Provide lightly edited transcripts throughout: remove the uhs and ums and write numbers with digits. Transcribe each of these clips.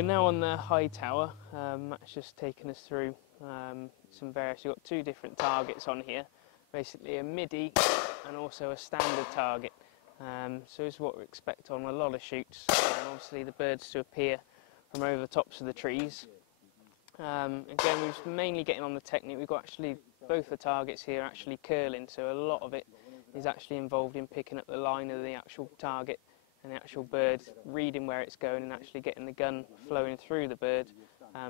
We're now on the high tower. Matt's just taken us through some various. We've got two different targets on here, basically a midi and also a standard target. So this is what we expect on a lot of shoots, and obviously the birds to appear from over the tops of the trees. Again, we're mainly getting on the technique. We've got actually both the targets here actually curling, so a lot of it is actually involved in picking up the line of the actual target and the actual bird, reading where it's going and actually getting the gun flowing through the bird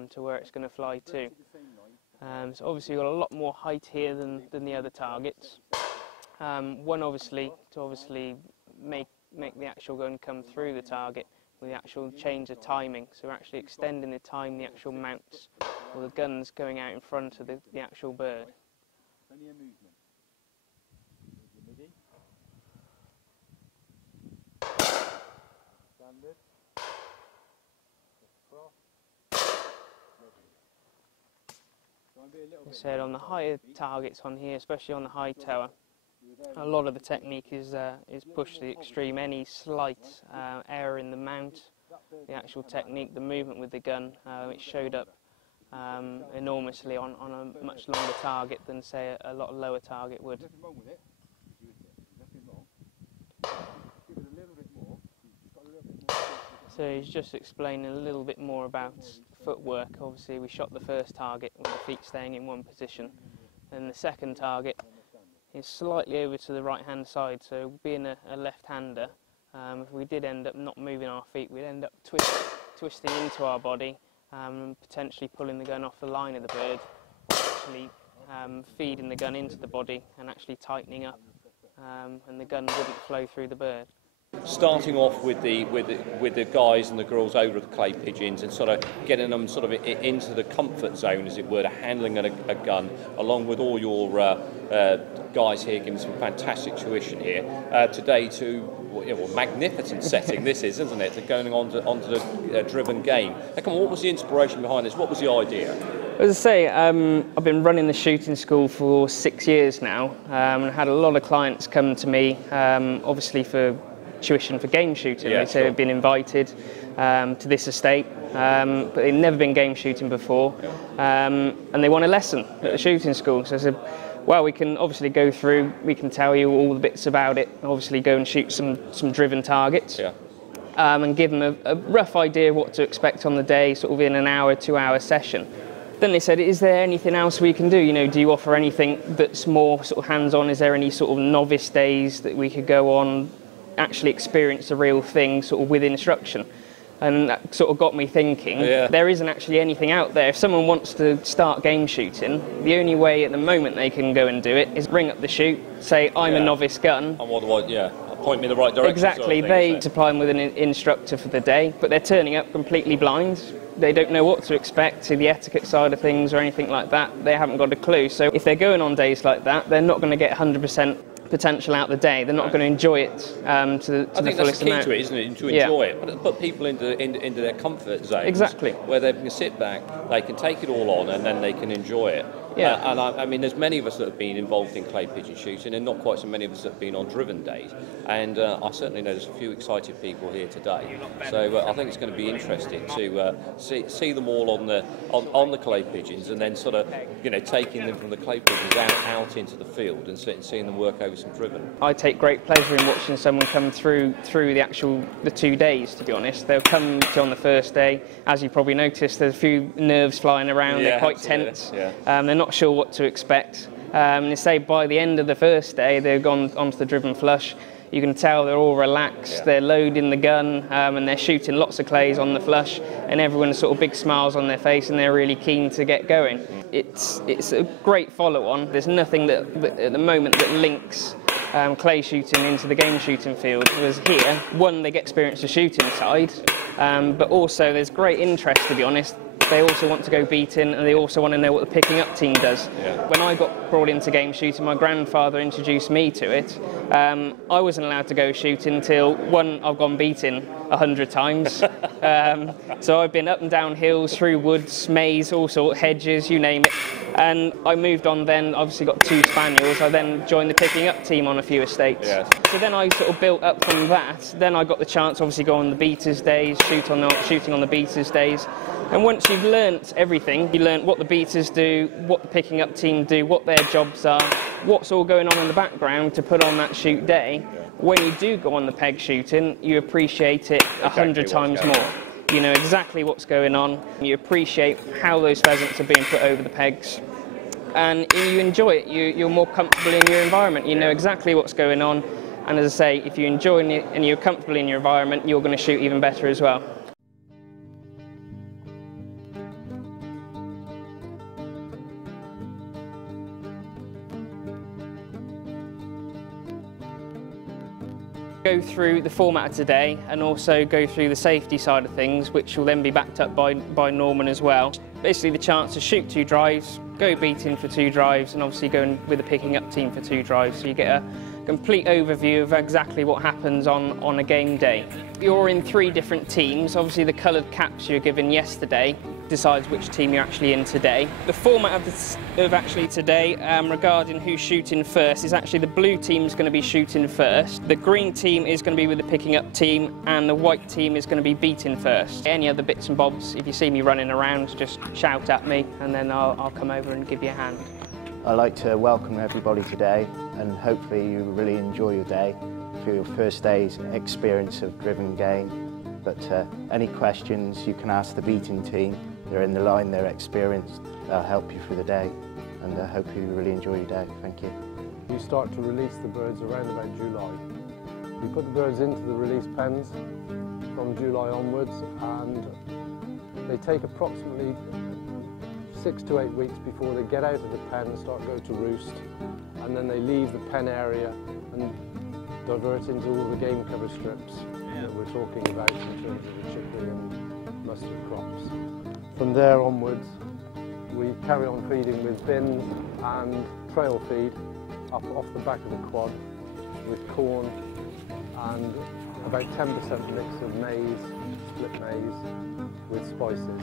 to where it's going to fly to. So obviously we've got a lot more height here than the other targets. One obviously to make the actual gun come through the target with the actual change of timing. So we're actually extending the time the actual mounts or the gun's going out in front of the actual bird. As I said, on the higher targets on here, especially on the high tower, a lot of the technique is pushed to the extreme. Any slight error in the mount, the actual technique, the movement with the gun, it showed up enormously on a much longer target than, say, a lot lower target would. So he's just explaining a little bit more about footwork. Obviously we shot the first target with the feet staying in one position, and the second target is slightly over to the right hand side, so being a left-hander, if we did end up not moving our feet, we'd end up twisting into our body and potentially pulling the gun off the line of the bird, or actually feeding the gun into the body and actually tightening up, and the gun wouldn't flow through the bird. Starting off with the guys and the girls over the clay pigeons and sort of getting them sort of into the comfort zone, as it were, to handling a gun, along with all your guys here giving some fantastic tuition here today to magnificent setting this is, isn't it? To going onto the driven game. Now, come on, what was the inspiration behind this? What was the idea? As I say, I've been running the shooting school for 6 years now, and had a lot of clients come to me, obviously for tuition for game shooting. They say they've been invited to this estate, but they've never been game shooting before, and they want a lesson at the shooting school. So I said, well, we can obviously go through, we can tell you all the bits about it, obviously go and shoot some driven targets, and give them a rough idea of what to expect on the day, sort of in an hour, 2 hour session. Then they said, is there anything else we can do? You know, do you offer anything that's more sort of hands-on? Is there any sort of novice days that we could go on, actually experience the real thing sort of with instruction? And that sort of got me thinking, there isn't actually anything out there. If someone wants to start game shooting, the only way at the moment they can go and do it is ring up the chute, say, I'm a novice gun. And what do I, point me in the right direction. Exactly, sort of thing, they supply them with an instructor for the day, but they're turning up completely blind. They don't know what to expect to the etiquette side of things or anything like that. They haven't got a clue. So if they're going on days like that, they're not going to get 100% potential out the day. They're not going to enjoy it to the fullest amount. I think that's key to it, isn't it? To enjoy it, but put people into their comfort zones. Exactly. Where they can sit back, they can take it all on, and then they can enjoy it. And I mean, there's many of us that have been involved in clay pigeon shooting, and not quite so many of us that have been on driven days. And I certainly know there's a few excited people here today. So I think it's going to be interesting to see them all on the clay pigeons, and then sort of taking them from the clay pigeons out into the field and seeing them work over some driven. I take great pleasure in watching someone come through the 2 days. To be honest, they'll come to on the first day. As you probably noticed, there's a few nerves flying around. They're quite tense. They're not sure what to expect. They say by the end of the first day they've gone onto the driven flush. You can tell they're all relaxed, they're loading the gun, and they're shooting lots of clays on the flush, and everyone's sort of big smiles on their face, and they're really keen to get going. It's a great follow-on. There's nothing that at the moment that links clay shooting into the game shooting field. Whereas here, one, they get experience the shooting side, but also there's great interest, to be honest. They also want to go beating, and they also want to know what the picking up team does. When I got brought into game shooting. My grandfather introduced me to it. I wasn't allowed to go shooting until, one, I've gone beating 100 times. So I've been up and down hills, through woods, maze, all sorts, hedges, you name it. And I moved on then, obviously got 2 spaniels. I then joined the picking up team on a few estates. Yes. So then I sort of built up from that. Then I got the chance, obviously, go on the beaters days, shooting on the beaters days. And once you've learnt everything, you learn what the beaters do, what the picking up team do, what their jobs are, what's all going on in the background to put on that shoot day. When you do go on the peg shooting, you appreciate it 100 times more. You know exactly what's going on. You appreciate how those pheasants are being put over the pegs, and you enjoy it. You're more comfortable in your environment. You know exactly what's going on, and as I say, if you enjoy it and you're comfortable in your environment, you're going to shoot even better as well. Go through the format of today and also go through the safety side of things, which will then be backed up by Norman as well. Basically the chance to shoot 2 drives, go beating for 2 drives, and obviously going with a picking up team for 2 drives, so you get a complete overview of exactly what happens on a game day. You're in 3 different teams. Obviously the coloured caps you were given yesterday decides which team you're actually in today. The format of actually today regarding who's shooting first is actually the blue team is going to be shooting first, the green team is going to be with the picking up team, and the white team is going to be beating first. Any other bits and bobs, if you see me running around, just shout at me and then I'll come over and give you a hand. I'd like to welcome everybody today, and hopefully you really enjoy your day for your first day's experience of driven game. But any questions you can ask the beating team. They're in the line, they're experienced, they'll help you through the day, and I hope you really enjoy your day. Thank you. We start to release the birds around about July. We put the birds into the release pens from July onwards, and they take approximately 6 to 8 weeks before they get out of the pen and start going to roost, and then they leave the pen area and divert into all the game cover strips that we're talking about in terms of the chicory and mustard crops. From there onwards, we carry on feeding with bins and trail feed up off the back of the quad with corn and about 10% mix of maize, split maize, with spices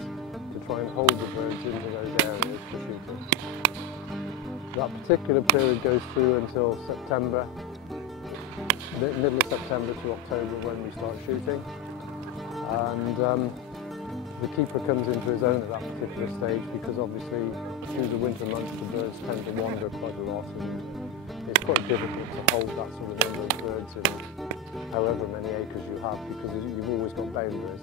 to try and hold the birds into those areas for shooting. That particular period goes through until September, middle of September to October when we start shooting, and the keeper comes into his own at that particular stage, because obviously through the winter months the birds tend to wander quite a lot, and it's quite difficult to hold that sort of number of birds in however many acres you have, because you've always got boundaries.